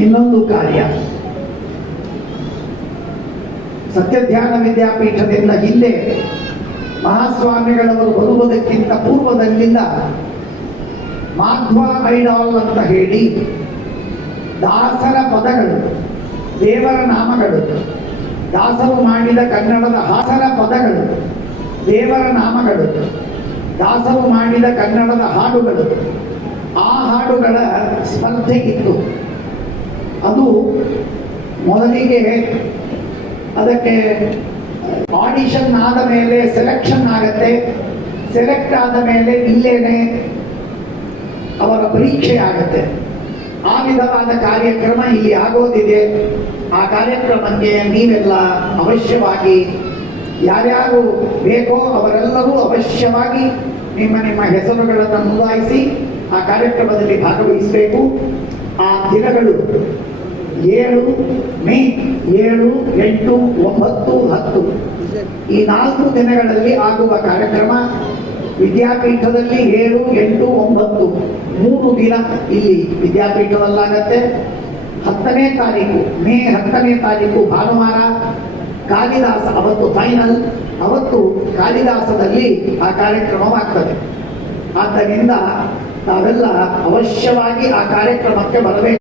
ಇನ್ನೊಂದು ಕಾರ್ಯ ಸತ್ಯಧ್ಯಾನ ವಿದ್ಯಾಪೀಠದಿಂದ ಹಿಂದೆ ಮಹಾಸ್ವಾಮಿಗಳವರು ಬರುವುದಕ್ಕಿಂತ ಪೂರ್ವದಲ್ಲಿಂದ ಮಾಧ್ವ ಐಡಾಲ್ ಅಂತ ಹೇಳಿ ದಾಸರ ಪದಗಳು, ದೇವರ ನಾಮಗಳು, ದಾಸರು ಮಾಡಿದ ಕನ್ನಡದ ಹಾಸರ ಪದಗಳು, ದೇವರ ನಾಮಗಳು, ದಾಸರು ಮಾಡಿದ ಕನ್ನಡದ ಹಾಡುಗಳು, ಆ ಹಾಡುಗಳ ಸ್ಪರ್ಧೆ ಇತ್ತು. ಅದು ಮೊದಲಿಗೆ ಅದಕ್ಕೆ ಆಡಿಷನ್ ಆದ ಮೇಲೆ ಸೆಲೆಕ್ಷನ್ ಆಗತ್ತೆ. ಸೆಲೆಕ್ಟ್ ಆದ ಮೇಲೆ ಇಲ್ಲೇನೆ ಅವರ ಪರೀಕ್ಷೆ ಆಗತ್ತೆ. ಆ ವಿಧವಾದ ಕಾರ್ಯಕ್ರಮ ಇಲ್ಲಿ ಆಗೋದಿದೆ. ಆ ಕಾರ್ಯಕ್ರಮಕ್ಕೆ ನೀವೆಲ್ಲ ಅವಶ್ಯವಾಗಿ ಯಾರ್ಯಾರು ಬೇಕೋ ಅವರೆಲ್ಲರೂ ಅವಶ್ಯವಾಗಿ ನಿಮ್ಮ ನಿಮ್ಮ ಹೆಸರುಗಳನ್ನು ನೋಂದಾಯಿಸಿ ಆ ಕಾರ್ಯಕ್ರಮದಲ್ಲಿ ಭಾಗವಹಿಸಬೇಕು. ಆ ದಿನಗಳು 7 ಮೇ, 7, 8, 9, 10 ಈ 4 ದಿನಗಳಲ್ಲಿ ಆಗುವ ಕಾರ್ಯಕ್ರಮ. ವಿದ್ಯಾಪೀಠದಲ್ಲಿ 7, 8, 9 3 ದಿನ ಇಲ್ಲಿ ವಿದ್ಯಾಪೀಠದಲ್ಲಾಗತ್ತೆ. 10ನೇ ತಾರೀಕು, ಮೇ 10ನೇ ತಾರೀಕು ಭಾನುವಾರ ಕಾಳಿದಾಸ, ಅವತ್ತು ಫೈನಲ್, ಅವತ್ತು ಕಾಳಿದಾಸದಲ್ಲಿ ಆ ಕಾರ್ಯಕ್ರಮವಾಗ್ತದೆ. ಆದ್ದರಿಂದ ತಾವೆಲ್ಲ ಅವಶ್ಯವಾಗಿ ಆ ಕಾರ್ಯಕ್ರಮಕ್ಕೆ ಬರಬೇಕು.